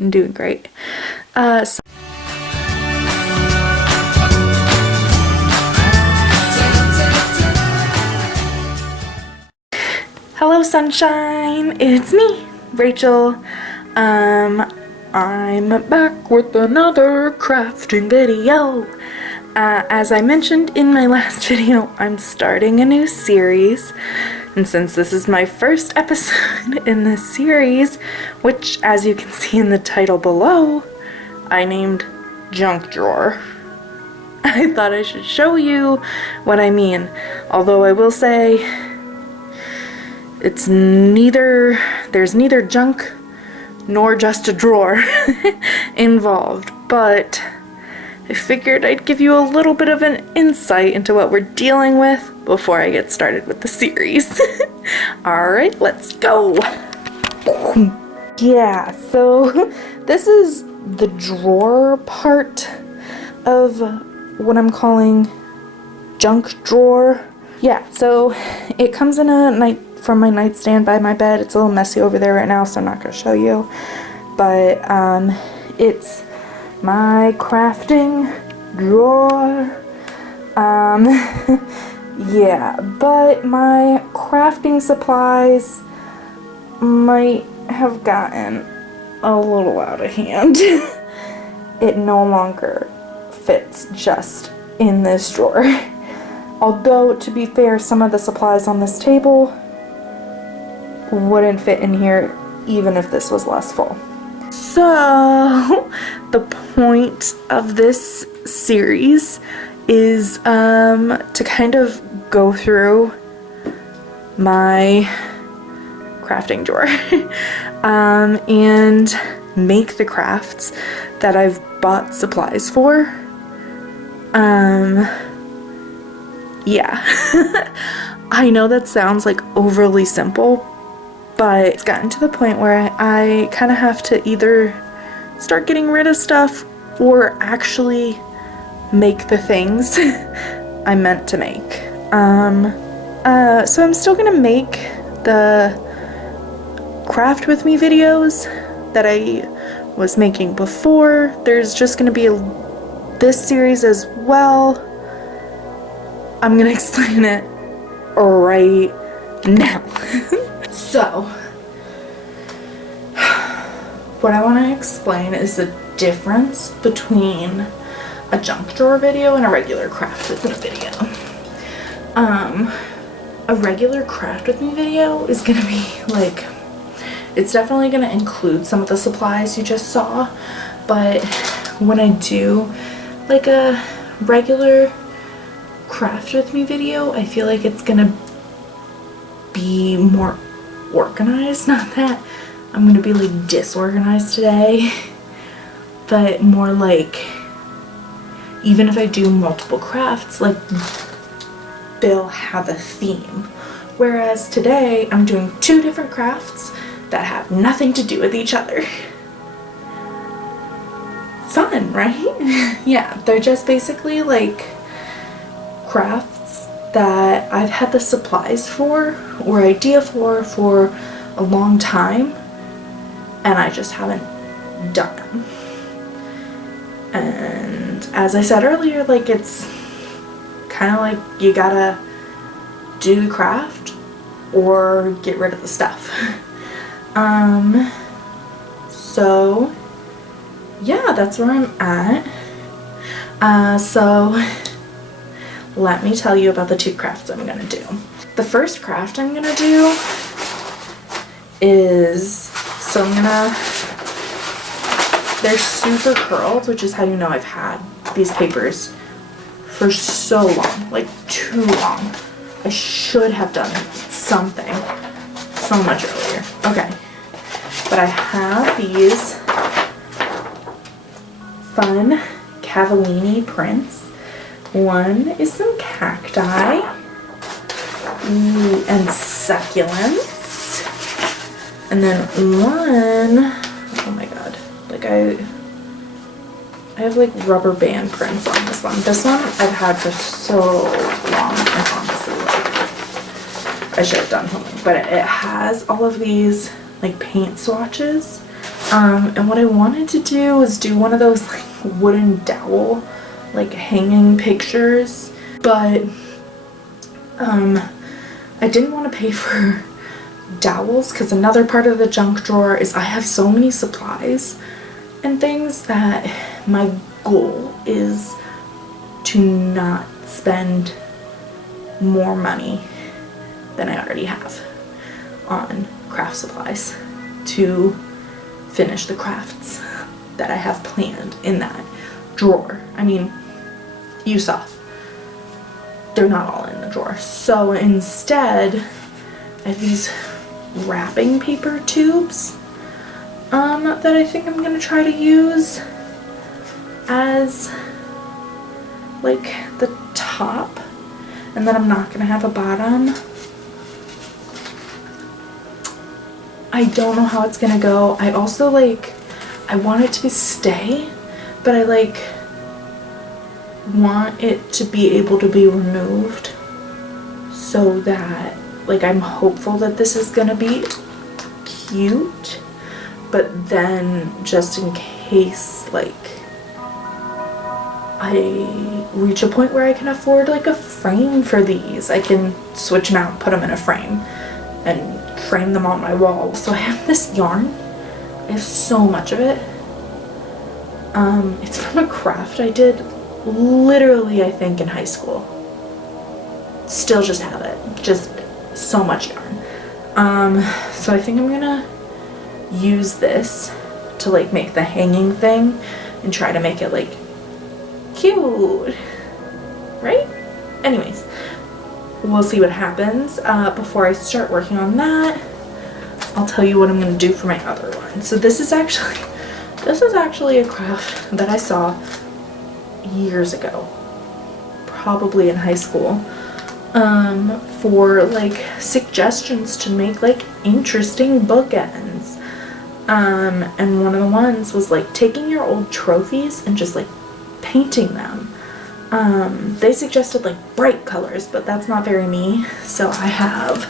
I'm doing great. Hello sunshine, it's me, Rachel. I'm back with another crafting video. As I mentioned in my last video, I'm starting a new series, and since this is my first episode in this series, which as you can see in the title below, I named Junk Drawer, I thought I should show you what I mean. Although I will say, there's neither junk nor just a drawer involved, but I figured I'd give you a little bit of an insight into what we're dealing with before I get started with the series. Alright, let's go! Yeah, so this is the drawer part of what I'm calling junk drawer. Yeah, so it comes in from my nightstand by my bed. It's a little messy over there right now, so I'm not going to show you. But it's my crafting drawer. Yeah, but my crafting supplies might have gotten a little out of hand. It no longer fits just in this drawer. Although, to be fair, some of the supplies on this table wouldn't fit in here even if this was less full. So, the point of this series is to kind of go through my crafting drawer and make the crafts that I've bought supplies for. Yeah. I know that sounds like overly simple, but it's gotten to the point where I kind of have to either start getting rid of stuff or actually make the things I meant to make. So I'm still gonna make the craft with me videos that I was making before. There's just gonna be this series as well. I'm gonna explain it right now. So, what I want to explain is the difference between a junk drawer video and a regular craft with me video. A regular craft with me video is gonna be like, it's definitely gonna include some of the supplies you just saw, but when I do like a regular craft with me video, I feel like it's gonna be more organized. Not that I'm gonna be like disorganized today, but more like, even if I do multiple crafts, like they'll have a theme. Whereas today I'm doing 2 different crafts that have nothing to do with each other. Fun, right? Yeah, they're just basically like crafts that I've had the supplies for or idea for a long time, and I just haven't done them. And as I said earlier, like, it's kind of like you gotta do the craft or get rid of the stuff. So yeah, that's where I'm at. So let me tell you about the 2 crafts I'm gonna do. The first craft I'm gonna do is, they're super curled, which is how you know I've had these papers for so long, like too long. I should have done something so much earlier. Okay, but I have these fun Cavallini prints. One is some cacti and succulents, and then one, oh my god, like I have like rubber band prints on this one. This one I've had for so long, and honestly, like, I should have done something, but it has all of these like paint swatches And what I wanted to do was do one of those like wooden dowel, like hanging pictures, but I didn't want to pay for dowels because another part of the junk drawer is I have so many supplies and things that my goal is to not spend more money than I already have on craft supplies to finish the crafts that I have planned in that drawer. I mean, you saw. They're not all in the drawer. So instead, I have these wrapping paper tubes that I think I'm going to try to use as like the top, and then I'm not going to have a bottom. I don't know how it's going to go. I also I want it to stay, but I want it to be able to be removed so that I'm hopeful that this is gonna be cute, but then just in case I reach a point where I can afford a frame for these, I can switch them out, put them in a frame, and frame them on my wall. So I have this yarn. I have so much of it. It's from a craft I did literally, I think, in high school. Still just have it. Just so much yarn. So I think I'm gonna use this to make the hanging thing and try to make it cute, right? Anyways, we'll see what happens. Before I start working on that, I'll tell you what I'm gonna do for my other one. So this is actually a craft that I saw years ago, probably in high school, for suggestions to make interesting bookends. And one of the ones was taking your old trophies and just painting them. They suggested bright colors, but that's not very me, so I have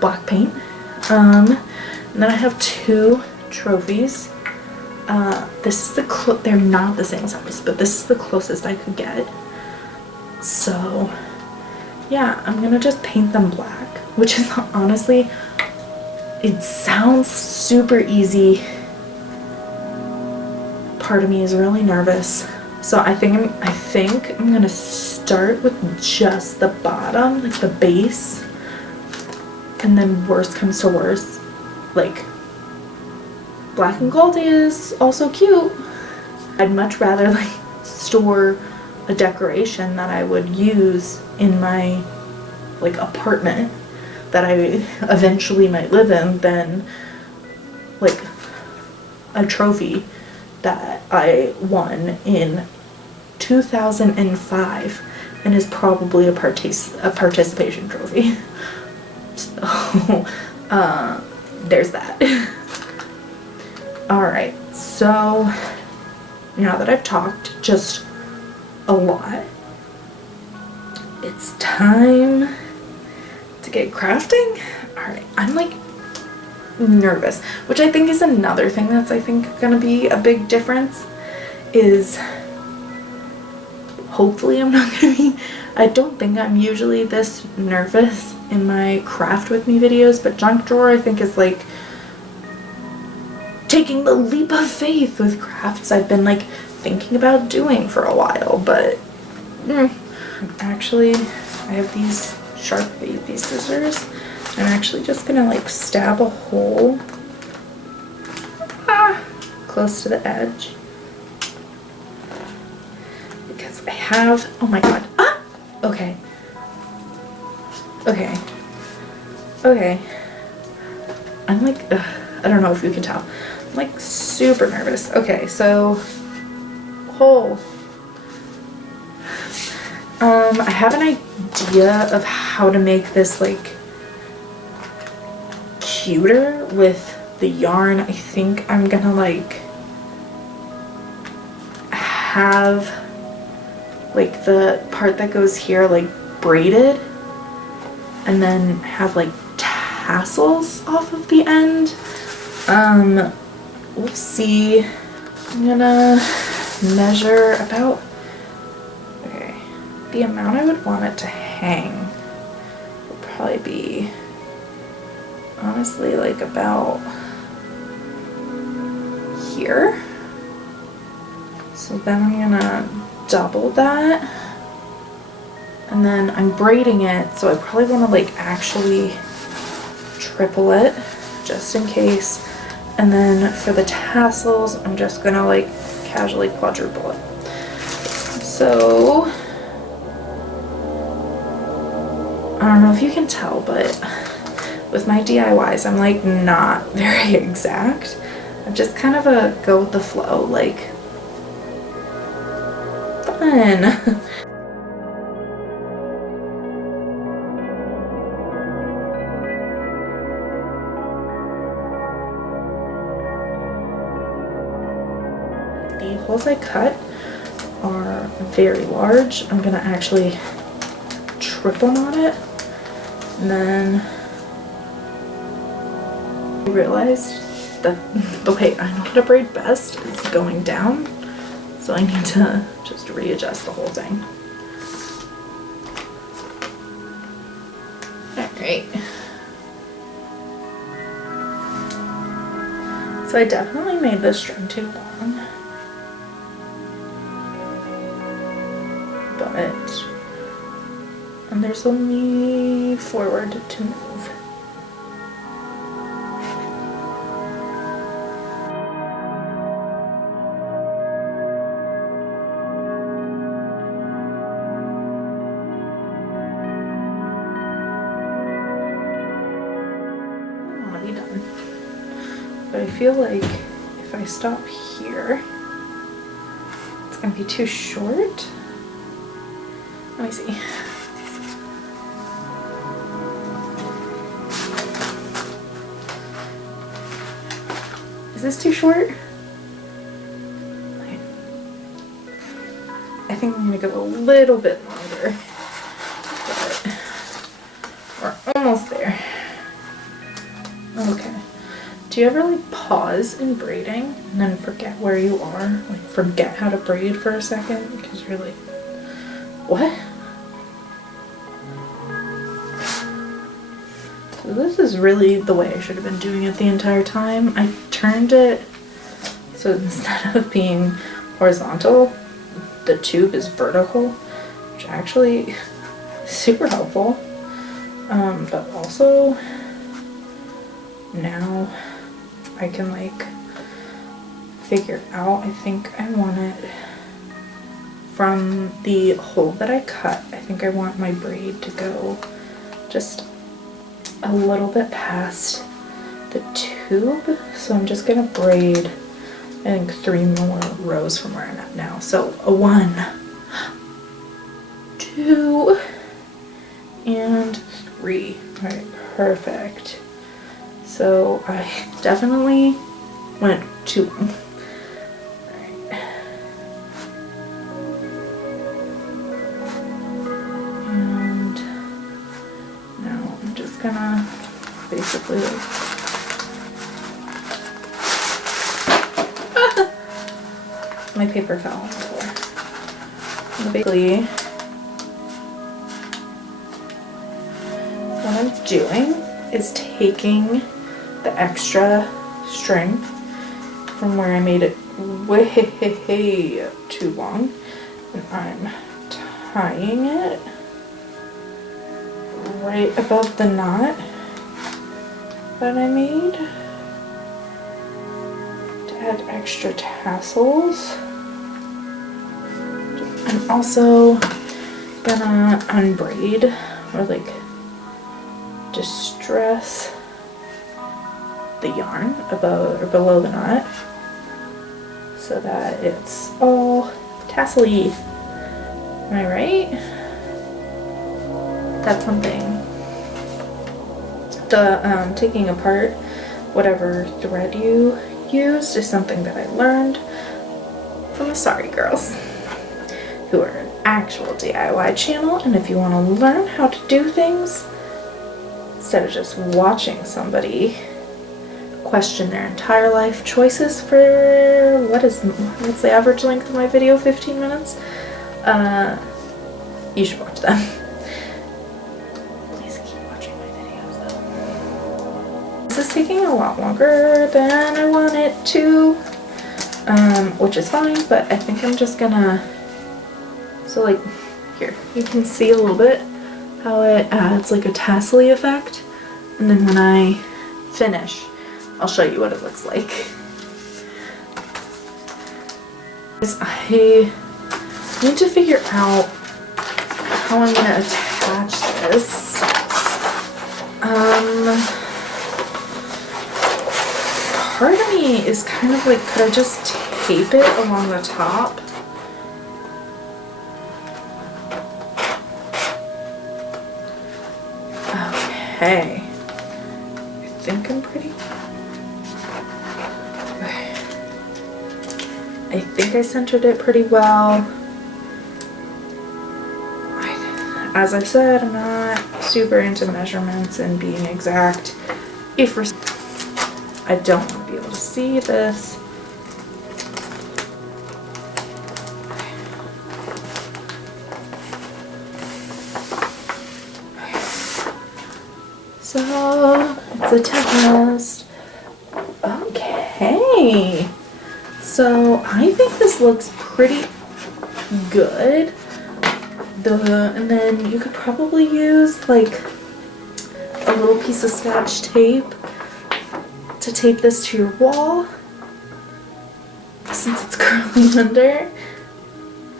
black paint. And then I have two trophies. This is they're not the same size, but this is the closest I could get. So yeah, I'm gonna just paint them black, which is honestly, it sounds super easy. Part of me is really nervous. So I think I'm gonna start with just the bottom, the base, and then worst comes to worst, black and gold is also cute. I'd much rather store a decoration that I would use in my apartment that I eventually might live in than a trophy that I won in 2005 and is probably a participation trophy. So there's that. Alright, so now that I've talked just a lot, it's time to get crafting. Alright, I'm nervous, which I think is another thing that's gonna be a big difference, is hopefully I'm not gonna be, I don't think I'm usually this nervous in my craft with me videos, but junk drawer I think is taking the leap of faith with crafts I've been thinking about doing for a while, but actually I have these sharp baby scissors. I'm actually just gonna stab a hole close to the edge because I have, oh my god, okay, I'm I don't know if you can tell, I'm super nervous. Okay, so hole. I have an idea of how to make this cuter with the yarn. I think I'm gonna have the part that goes here braided, and then have tassels off of the end. We'll see. I'm gonna measure about, okay, the amount I would want it to hang would probably be, honestly, like about here. So then I'm gonna double that, and then I'm braiding it, so I probably want to like actually triple it just in case. And then for the tassels, I'm just gonna like casually quadruple it. So I don't know if you can tell, but with my DIYs, I'm like not very exact. I'm just kind of a go with the flow, like fun. The holes I cut are very large. I'm gonna actually triple knot it, and then I realized that the way I know how to braid best is going down, so I need to just readjust the whole thing. Alright. So I definitely made this string too long, and there's only forward to move. I want to be done, but I feel like if I stop here, it's gonna be too short. Let me see. Is this too short? I think I'm gonna go a little bit longer, but we're almost there. Okay. Do you ever like pause in braiding and then forget where you are? Like forget how to braid for a second because you're like, what? So this is really the way I should have been doing it the entire time. I turned it so instead of being horizontal, the tube is vertical, which actually is super helpful. But also now I can like figure out, I think I want it from the hole that I cut. I think I want my braid to go just a little bit past the tube, so I'm just gonna braid I think 3 more rows from where I'm at now. So a 1, 2, and 3. All right, perfect. So I definitely went too long. All right. And now I'm just gonna basically like my paper fell on the floor. And basically, what I'm doing is taking the extra string from where I made it way too long, and I'm tying it right above the knot that I made to add extra tassels. I'm also gonna unbraid or like distress the yarn above or below the knot so that it's all tassel-y. Am I right? That's something. The taking apart whatever thread you used is something that I learned from the Sorry Girls, who are an actual DIY channel. And if you want to learn how to do things instead of just watching somebody question their entire life choices for what's the average length of my video? 15 minutes? You should watch them. Please keep watching my videos though. This is taking a lot longer than I want it to, which is fine, but I think I'm just gonna, so like here, you can see a little bit how it adds like a tassel-y effect, and then when I finish, I'll show you what it looks like. I need to figure out how I'm gonna attach this. Part of me is kind of like, could I just tape it along the top? Okay. I think I'm pretty... Okay. I think I centered it pretty well. As I've said, I'm not super into measurements and being exact. If I don't want to be able to see this. So it's a test. Okay. So I think this looks pretty good. And then you could probably use like a little piece of Scotch tape to tape this to your wall since it's curling under.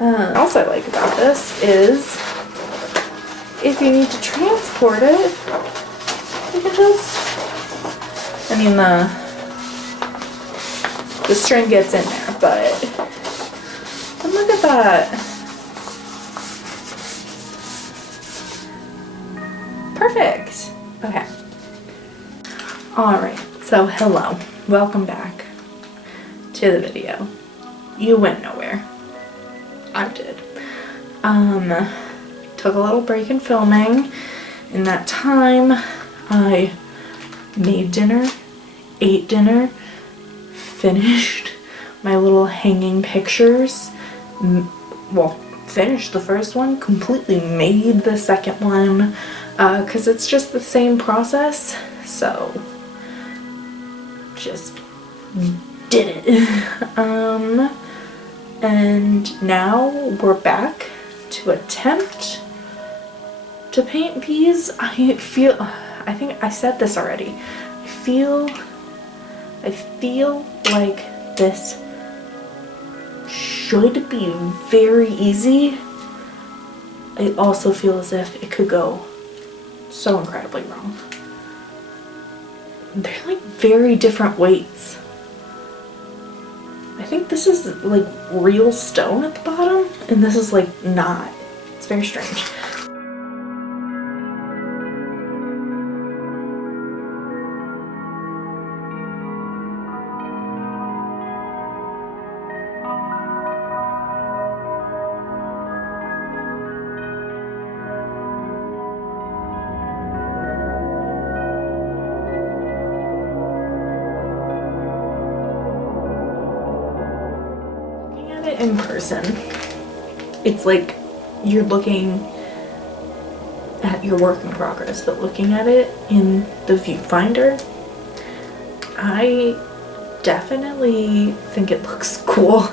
Else I like about this is if you need to transport it, you can just, I mean the string gets in there, but look at that. Perfect. Okay. Alright, so hello. Welcome back to the video. You went nowhere. I did. Took a little break in filming. In that time, I made dinner, ate dinner, finished my little hanging pictures. Well, finished the first one, completely made the second one. Because it's just the same process, so just did it. And now we're back to attempt to paint these. I think I said this already. I feel like this should be very easy. I also feel as if it could go so incredibly wrong. They're like very different weights. I think this is like real stone at the bottom, and this is like not. It's very strange. In person, it's like you're looking at your work in progress, but looking at it in the viewfinder, I definitely think it looks cool.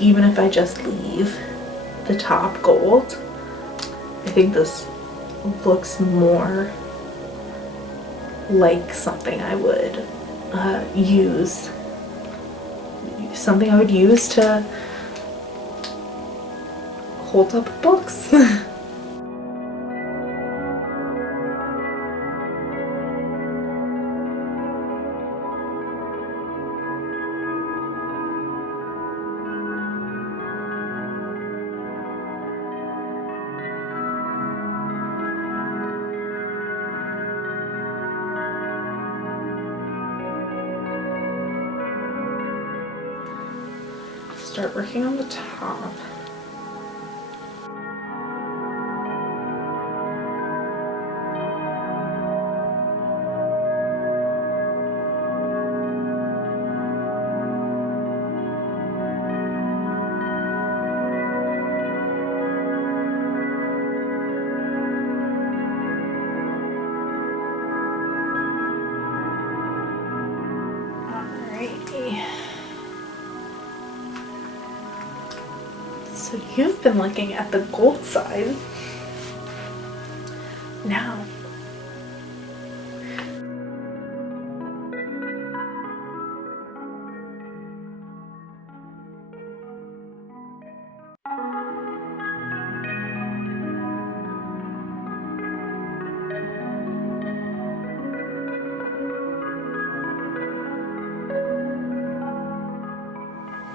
Even if I just leave the top gold, I think this looks more like something I would use. Something I would use to hold up books. Start working on the top. So you've been looking at the gold side. Now,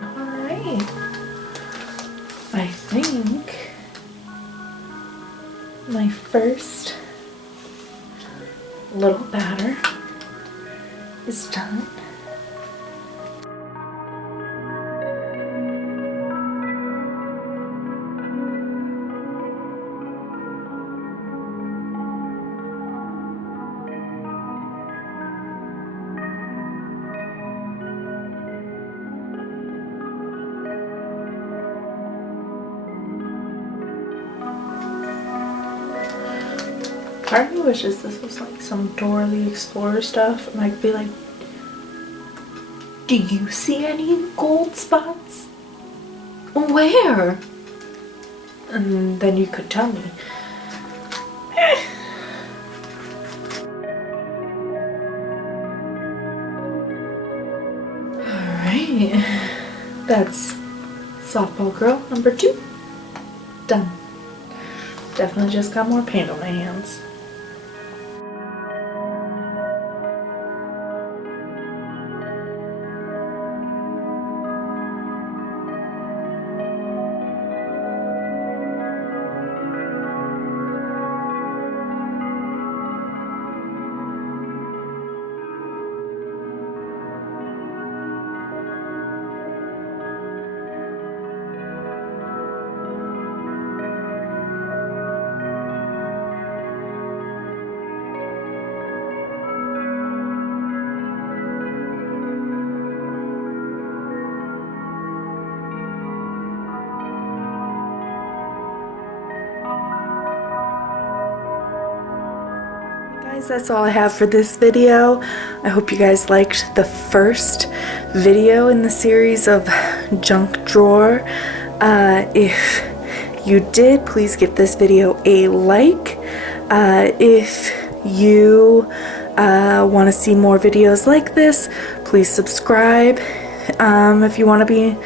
alright, I think my first little batter is done. Part of me wishes this was like some Dora the Explorer stuff, and I could be like, do you see any gold spots? Where? And then you could tell me. Alright, that's softball girl number 2 done. Definitely just got more paint on my hands. Guys, that's all I have for this video. I hope you guys liked the first video in the series of junk drawer. If you did, please give this video a like. If you want to see more videos like this, please subscribe. If you want to be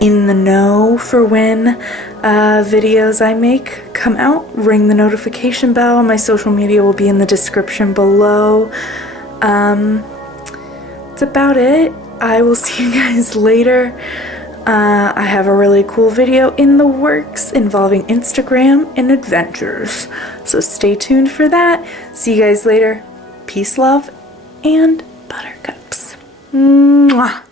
in the know for when videos I make come out, ring the notification bell. My social media will be in the description below. That's about it. I will see you guys later. I have a really cool video in the works involving Instagram and adventures, so stay tuned for that. See you guys later. Peace, love, and buttercups. Mwah.